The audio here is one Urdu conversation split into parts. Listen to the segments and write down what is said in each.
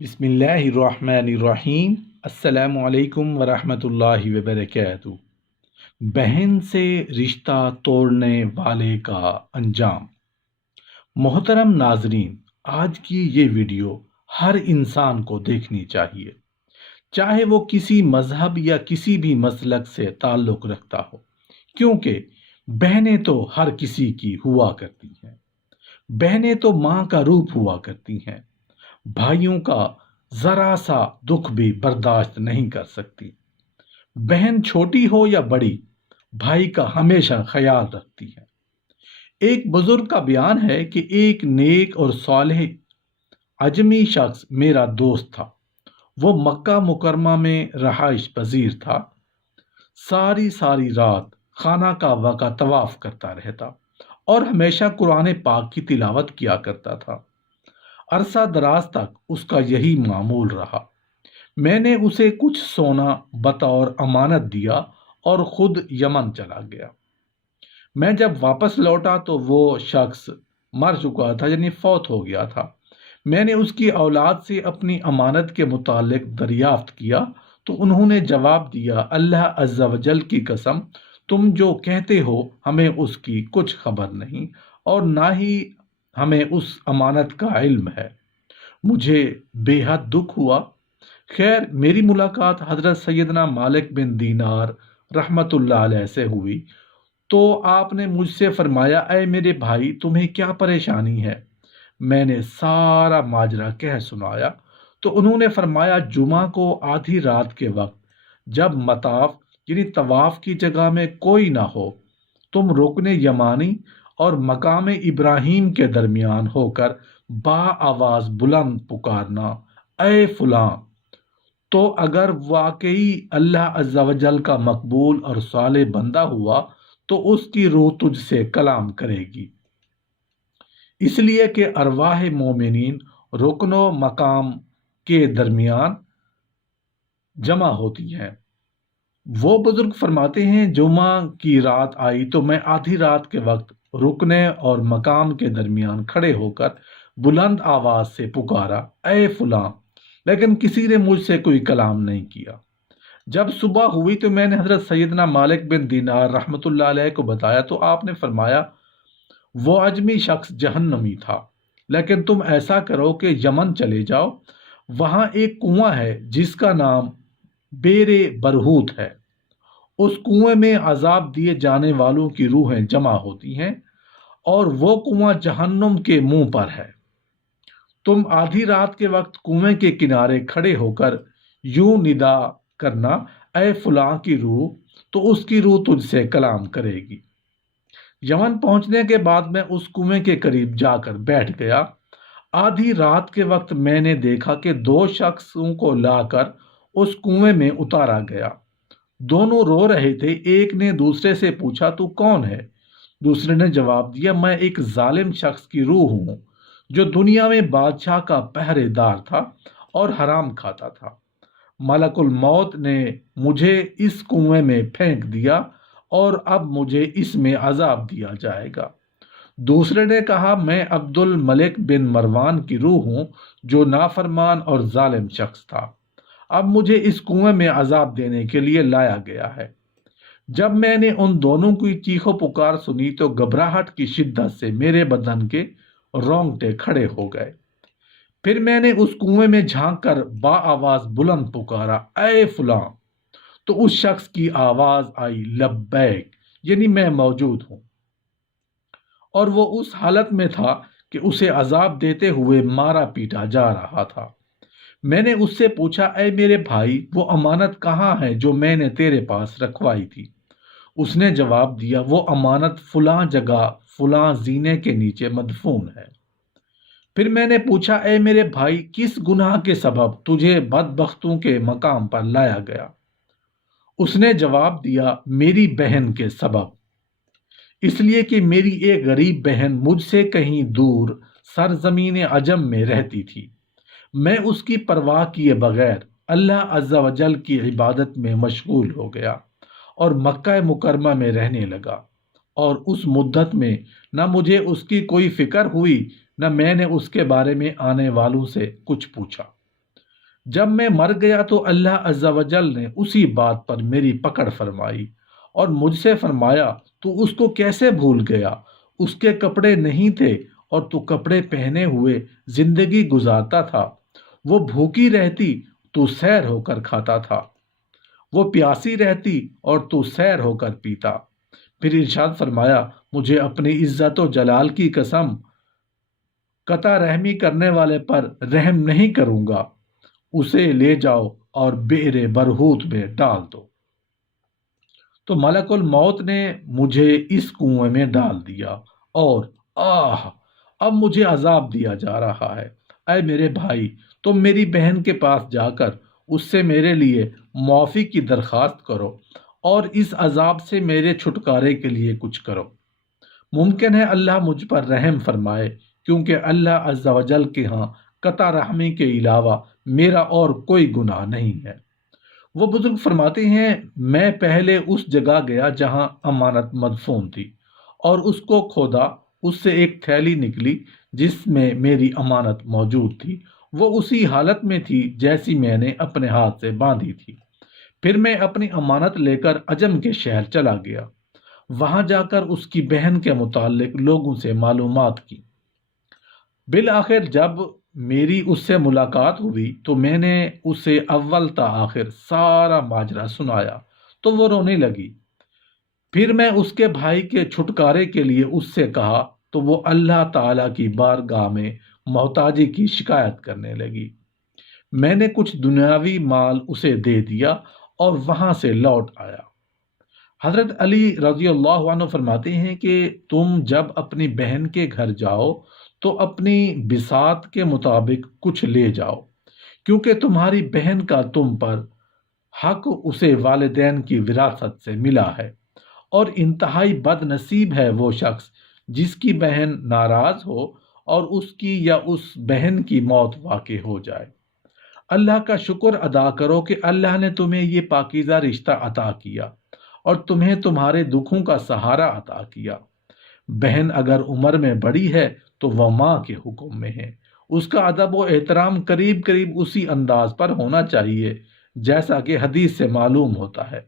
بسم اللہ الرحمن الرحیم۔ السلام علیکم ورحمۃ اللہ وبرکاتہ۔ بہن سے رشتہ توڑنے والے کا انجام۔ محترم ناظرین، آج کی یہ ویڈیو ہر انسان کو دیکھنی چاہیے، چاہے وہ کسی مذہب یا کسی بھی مسلک سے تعلق رکھتا ہو، کیونکہ بہنیں تو ہر کسی کی ہوا کرتی ہیں۔ بہنیں تو ماں کا روپ ہوا کرتی ہیں، بھائیوں کا ذرا سا دکھ بھی برداشت نہیں کر سکتی۔ بہن چھوٹی ہو یا بڑی، بھائی کا ہمیشہ خیال رکھتی ہے۔ ایک بزرگ کا بیان ہے کہ ایک نیک اور صالح عجمی شخص میرا دوست تھا۔ وہ مکہ مکرمہ میں رہائش پذیر تھا۔ ساری رات خانہ کعبہ کا طواف کرتا رہتا اور ہمیشہ قرآن پاک کی تلاوت کیا کرتا تھا۔ عرصہ دراز تک اس کا یہی معمول رہا۔ میں نے اسے کچھ سونا بطور امانت دیا اور خود یمن چلا گیا۔ میں جب واپس لوٹا تو وہ شخص مر چکا تھا، یعنی فوت ہو گیا تھا۔ میں نے اس کی اولاد سے اپنی امانت کے متعلق دریافت کیا تو انہوں نے جواب دیا، اللہ عز و جل کی قسم، تم جو کہتے ہو ہمیں اس کی کچھ خبر نہیں اور نہ ہی ہمیں اس امانت کا علم ہے۔ مجھے بے حد دکھ ہوا۔ خیر، میری ملاقات حضرت سیدنا مالک بن دینار رحمت اللہ علیہ سے ہوئی تو آپ نے مجھ سے فرمایا، اے میرے بھائی، تمہیں کیا پریشانی ہے؟ میں نے سارا ماجرا کہہ سنایا تو انہوں نے فرمایا، جمعہ کو آدھی رات کے وقت جب مطاف یعنی طواف کی جگہ میں کوئی نہ ہو، تم رکن یمانی اور مقام ابراہیم کے درمیان ہو کر با آواز بلند پکارنا، اے فلاں۔ تو اگر واقعی اللہ عز و جل کا مقبول اور صالح بندہ ہوا تو اس کی روح تجھ سے کلام کرے گی، اس لیے کہ ارواح مومنین رکن و مقام کے درمیان جمع ہوتی ہیں۔ وہ بزرگ فرماتے ہیں، جمعہ کی رات آئی تو میں آدھی رات کے وقت رکنے اور مقام کے درمیان کھڑے ہو کر بلند آواز سے پکارا، اے فلاں، لیکن کسی نے مجھ سے کوئی کلام نہیں کیا۔ جب صبح ہوئی تو میں نے حضرت سیدنا مالک بن دینار رحمت اللہ علیہ کو بتایا تو آپ نے فرمایا، وہ عجمی شخص جہنمی تھا، لیکن تم ایسا کرو کہ یمن چلے جاؤ، وہاں ایک کنواں ہے جس کا نام بیر برہوت ہے۔ اس کنویں میں عذاب دیے جانے والوں کی روحیں جمع ہوتی ہیں اور وہ کنواں جہنم کے منہ پر ہے۔ تم آدھی رات کے وقت کنویں کے کنارے کھڑے ہو کر یوں ندا کرنا، اے فلاں کی روح، تو اس کی روح تجھ سے کلام کرے گی۔ یمن پہنچنے کے بعد میں اس کنویں کے قریب جا کر بیٹھ گیا۔ آدھی رات کے وقت میں نے دیکھا کہ دو شخصوں کو لا کر اس کنویں میں اتارا گیا۔ دونوں رو رہے تھے۔ ایک نے دوسرے سے پوچھا، تو کون ہے؟ دوسرے نے جواب دیا، میں ایک ظالم شخص کی روح ہوں جو دنیا میں بادشاہ کا پہرے دار تھا اور حرام کھاتا تھا۔ ملک الموت نے مجھے اس کنویں میں پھینک دیا اور اب مجھے اس میں عذاب دیا جائے گا۔ دوسرے نے کہا، میں عبد الملک بن مروان کی روح ہوں جو نافرمان اور ظالم شخص تھا۔ اب مجھے اس کنویں میں عذاب دینے کے لیے لایا گیا ہے۔ جب میں نے ان دونوں کی چیخ و پکار سنی تو گھبراہٹ کی شدت سے میرے بدن کے رونگٹے کھڑے ہو گئے۔ پھر میں نے اس کنویں میں جھانک کر با آواز بلند پکارا، اے فلاں، تو اس شخص کی آواز آئی، لبیک، یعنی میں موجود ہوں، اور وہ اس حالت میں تھا کہ اسے عذاب دیتے ہوئے مارا پیٹا جا رہا تھا۔ میں نے اس سے پوچھا، اے میرے بھائی، وہ امانت کہاں ہے جو میں نے تیرے پاس رکھوائی تھی؟ اس نے جواب دیا، وہ امانت فلاں جگہ فلاں زینے کے نیچے مدفون ہے۔ پھر میں نے پوچھا، اے میرے بھائی، کس گناہ کے سبب تجھے بدبختوں کے مقام پر لایا گیا؟ اس نے جواب دیا، میری بہن کے سبب، اس لیے کہ میری ایک غریب بہن مجھ سے کہیں دور سرزمین عجم میں رہتی تھی۔ میں اس کی پرواہ کیے بغیر اللہ عز و جل کی عبادت میں مشغول ہو گیا اور مکہ مکرمہ میں رہنے لگا، اور اس مدت میں نہ مجھے اس کی کوئی فکر ہوئی نہ میں نے اس کے بارے میں آنے والوں سے کچھ پوچھا۔ جب میں مر گیا تو اللہ عز و جل نے اسی بات پر میری پکڑ فرمائی اور مجھ سے فرمایا تو اس کو کیسے بھول گیا؟ اس کے کپڑے نہیں تھے اور تو کپڑے پہنے ہوئے زندگی گزارتا تھا۔ وہ بھوکی رہتی تو سیر ہو کر کھاتا تھا، وہ پیاسی رہتی اور تو سیر ہو کر پیتا۔ پھر ارشاد فرمایا، مجھے اپنی عزت و جلال کی قسم، قطع رحمی کرنے والے پر رحم نہیں کروں گا، اسے لے جاؤ اور بئر برہوت میں ڈال دو۔ تو ملک الموت نے مجھے اس کنویں میں ڈال دیا اور اب مجھے عذاب دیا جا رہا ہے۔ اے میرے بھائی، تم میری بہن کے پاس جا کر اس سے میرے لیے معافی کی درخواست کرو اور اس عذاب سے میرے چھٹکارے کے لیے کچھ کرو۔ ممکن ہے اللہ مجھ پر رحم فرمائے، کیونکہ اللہ عز و جل کے ہاں قطع رحمی کے علاوہ میرا اور کوئی گناہ نہیں ہے۔ وہ بزرگ فرماتے ہیں، میں پہلے اس جگہ گیا جہاں امانت مدفون تھی اور اس کو کھودا، اس سے ایک تھیلی نکلی جس میں میری امانت موجود تھی، وہ اسی حالت میں تھی جیسی میں نے اپنے ہاتھ سے باندھی تھی۔ پھر میں اپنی امانت لے کر عجم کے شہر چلا گیا، وہاں جا کر اس کی بہن کے متعلق لوگوں سے معلومات کی۔ بالآخر جب میری اس سے ملاقات ہوئی تو میں نے اسے اول تا آخر سارا ماجرا سنایا تو وہ رونے لگی۔ پھر میں اس کے بھائی کے چھٹکارے کے لیے اس سے کہا تو وہ اللہ تعالیٰ کی بارگاہ میں محتاجی کی شکایت کرنے لگی۔ میں نے کچھ دنیاوی مال اسے دے دیا اور وہاں سے لوٹ آیا۔ حضرت علی رضی اللہ عنہ فرماتے ہیں کہ تم جب اپنی بہن کے گھر جاؤ تو اپنی بساط کے مطابق کچھ لے جاؤ، کیونکہ تمہاری بہن کا تم پر حق اسے والدین کی وراثت سے ملا ہے، اور انتہائی بد نصیب ہے وہ شخص جس کی بہن ناراض ہو اور اس کی یا اس بہن کی موت واقع ہو جائے۔ اللہ کا شکر ادا کرو کہ اللہ نے تمہیں یہ پاکیزہ رشتہ عطا کیا اور تمہیں تمہارے دکھوں کا سہارا عطا کیا۔ بہن اگر عمر میں بڑی ہے تو وہ ماں کے حکم میں ہے، اس کا ادب و احترام قریب قریب اسی انداز پر ہونا چاہیے جیسا کہ حدیث سے معلوم ہوتا ہے،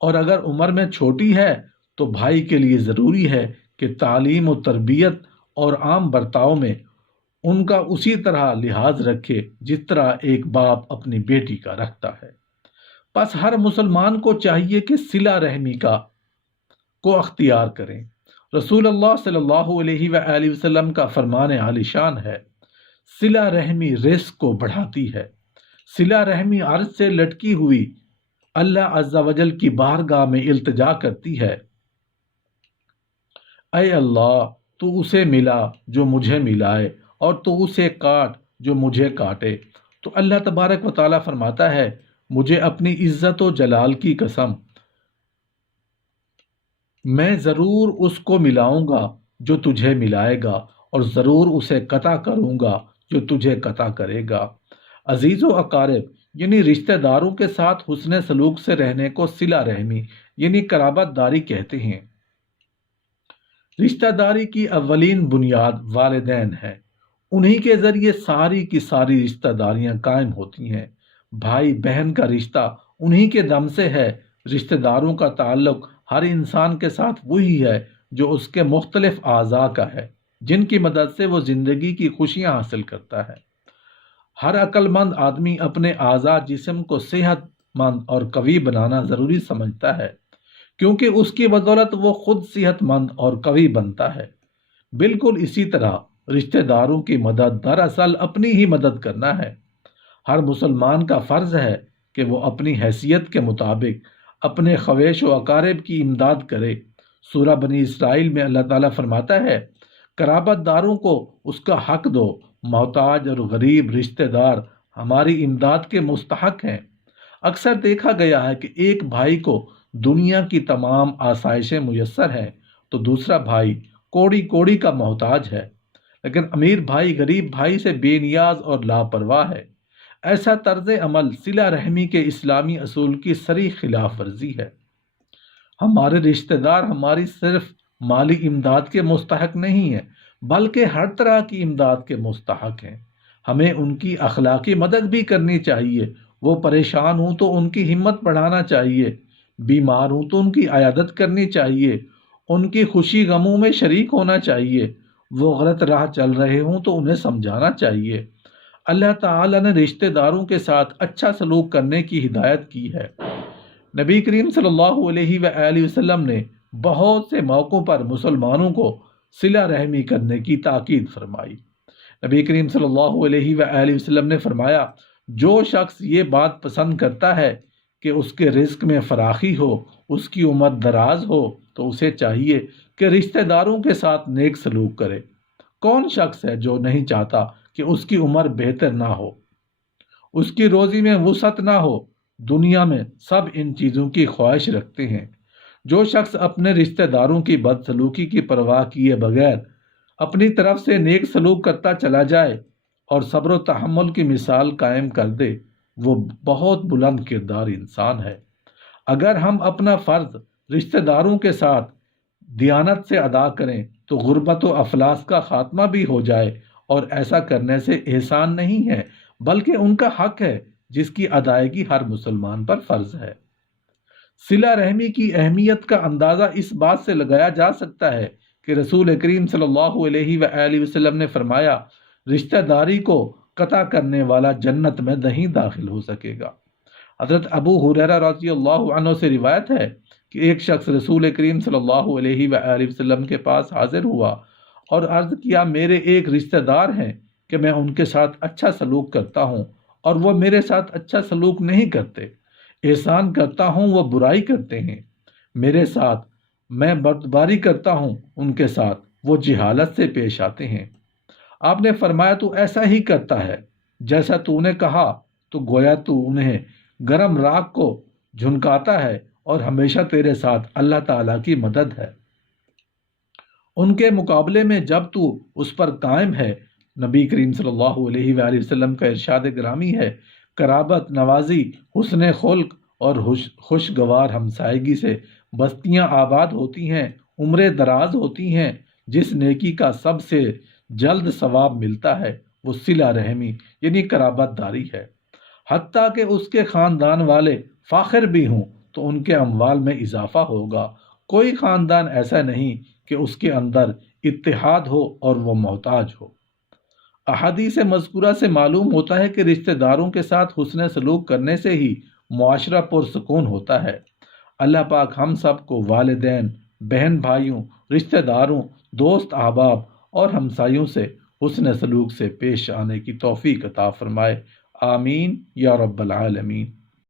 اور اگر عمر میں چھوٹی ہے تو بھائی کے لیے ضروری ہے کہ تعلیم و تربیت اور عام برتاؤ میں ان کا اسی طرح لحاظ رکھے جس طرح ایک باپ اپنی بیٹی کا رکھتا ہے۔ پس ہر مسلمان کو چاہیے کہ صلہ رحمی کو اختیار کریں۔ رسول اللہ صلی اللہ علیہ وآلہ وسلم کا فرمان عالی شان ہے، صلہ رحمی رزق کو بڑھاتی ہے۔ صلہ رحمی عرض سے لٹکی ہوئی اللہ عز و جل کی بارگاہ میں التجا کرتی ہے، اے اللہ تو اسے ملا جو مجھے ملائے اور تو اسے کاٹ جو مجھے کاٹے۔ تو اللہ تبارک و تعالیٰ فرماتا ہے، مجھے اپنی عزت و جلال کی قسم، میں ضرور اس کو ملاؤں گا جو تجھے ملائے گا اور ضرور اسے قطع کروں گا جو تجھے قطع کرے گا۔ عزیز و اقارب یعنی رشتہ داروں کے ساتھ حسن سلوک سے رہنے کو صلہ رحمی یعنی قرابت داری کہتے ہیں۔ رشتہ داری کی اولین بنیاد والدین ہے، انہی کے ذریعے ساری کی ساری رشتہ داریاں قائم ہوتی ہیں۔ بھائی بہن کا رشتہ انہی کے دم سے ہے۔ رشتہ داروں کا تعلق ہر انسان کے ساتھ وہی ہے جو اس کے مختلف اعضاء کا ہے، جن کی مدد سے وہ زندگی کی خوشیاں حاصل کرتا ہے۔ ہر عقل مند آدمی اپنے اعضاء جسم کو صحت مند اور قوی بنانا ضروری سمجھتا ہے، کیونکہ اس کی بدولت وہ خود صحت مند اور قوی بنتا ہے۔ بالکل اسی طرح رشتہ داروں کی مدد دراصل اپنی ہی مدد کرنا ہے۔ ہر مسلمان کا فرض ہے کہ وہ اپنی حیثیت کے مطابق اپنے خویش و اقارب کی امداد کرے۔ سورہ بنی اسرائیل میں اللہ تعالیٰ فرماتا ہے، قرابت داروں کو اس کا حق دو، محتاج اور غریب رشتہ دار ہماری امداد کے مستحق ہیں۔ اکثر دیکھا گیا ہے کہ ایک بھائی کو دنیا کی تمام آسائشیں میسر ہیں تو دوسرا بھائی کوڑی کوڑی کا محتاج ہے، لیکن امیر بھائی غریب بھائی سے بے نیاز اور لاپرواہ ہے۔ ایسا طرز عمل صلہ رحمی کے اسلامی اصول کی صریح خلاف ورزی ہے۔ ہمارے رشتہ دار ہماری صرف مالی امداد کے مستحق نہیں ہیں، بلکہ ہر طرح کی امداد کے مستحق ہیں۔ ہمیں ان کی اخلاقی مدد بھی کرنی چاہیے، وہ پریشان ہوں تو ان کی ہمت بڑھانا چاہیے، بیمار ہوں تو ان کی عیادت کرنی چاہیے، ان کی خوشی غموں میں شریک ہونا چاہیے، وہ غلط راہ چل رہے ہوں تو انہیں سمجھانا چاہیے۔ اللہ تعالیٰ نے رشتہ داروں کے ساتھ اچھا سلوک کرنے کی ہدایت کی ہے۔ نبی کریم صلی اللہ علیہ وآلہ وسلم نے بہت سے موقعوں پر مسلمانوں کو صلہ رحمی کرنے کی تاکید فرمائی۔ نبی کریم صلی اللہ علیہ وآلہ وسلم نے فرمایا، جو شخص یہ بات پسند کرتا ہے کہ اس کے رزق میں فراخی ہو، اس کی عمر دراز ہو، تو اسے چاہیے کہ رشتہ داروں کے ساتھ نیک سلوک کرے۔ کون شخص ہے جو نہیں چاہتا کہ اس کی عمر بہتر نہ ہو، اس کی روزی میں وسعت نہ ہو؟ دنیا میں سب ان چیزوں کی خواہش رکھتے ہیں۔ جو شخص اپنے رشتہ داروں کی بدسلوکی کی پرواہ کیے بغیر اپنی طرف سے نیک سلوک کرتا چلا جائے اور صبر و تحمل کی مثال قائم کر دے، وہ بہت بلند کردار انسان ہے۔ اگر ہم اپنا فرض رشتہ داروں کے ساتھ دیانت سے ادا کریں تو غربت و افلاس کا خاتمہ بھی ہو جائے، اور ایسا کرنے سے احسان نہیں ہے بلکہ ان کا حق ہے جس کی ادائیگی ہر مسلمان پر فرض ہے۔ صلہ رحمی کی اہمیت کا اندازہ اس بات سے لگایا جا سکتا ہے کہ رسول کریم صلی اللہ علیہ وآلہ وسلم نے فرمایا، رشتہ داری کو قطع کرنے والا جنت میں نہیں داخل ہو سکے گا۔ حضرت ابو ہریرہ رضی اللہ عنہ سے روایت ہے کہ ایک شخص رسول کریم صلی اللہ علیہ وآلہ وسلم کے پاس حاضر ہوا اور عرض کیا، میرے ایک رشتہ دار ہیں کہ میں ان کے ساتھ اچھا سلوک کرتا ہوں اور وہ میرے ساتھ اچھا سلوک نہیں کرتے، احسان کرتا ہوں وہ برائی کرتے ہیں، میرے ساتھ میں بردباری کرتا ہوں، ان کے ساتھ وہ جہالت سے پیش آتے ہیں۔ آپ نے فرمایا، تو ایسا ہی کرتا ہے جیسا تو نے کہا، تو گویا تو انہیں گرم راکھ کو جھنکاتا ہے اور ہمیشہ تیرے ساتھ اللہ تعالیٰ کی مدد ہے۔ ان کے مقابلے میں جب تو اس پر قائم ہے، نبی کریم صلی اللہ علیہ وآلہ وسلم کا ارشاد گرامی ہے، قرابت نوازی، حسن خلق اور خوشگوار ہمسائیگی سے بستیاں آباد ہوتی ہیں، عمریں دراز ہوتی ہیں۔ جس نیکی کا سب سے جلد ثواب ملتا ہے وہ صلہ رحمی یعنی قرابت داری ہے۔ حتیٰ کہ اس کے خاندان والے فاخر بھی ہوں تو ان کے اموال میں اضافہ ہوگا۔ کوئی خاندان ایسا نہیں کہ اس کے اندر اتحاد ہو اور وہ محتاج ہو۔ احادیث مذکورہ سے معلوم ہوتا ہے کہ رشتہ داروں کے ساتھ حسن سلوک کرنے سے ہی معاشرہ پرسکون ہوتا ہے۔ اللہ پاک ہم سب کو والدین، بہن بھائیوں، رشتہ داروں، دوست احباب اور ہمسایوں سے حسن سلوک سے پیش آنے کی توفیق عطا فرمائے۔ آمین یا رب العالمین۔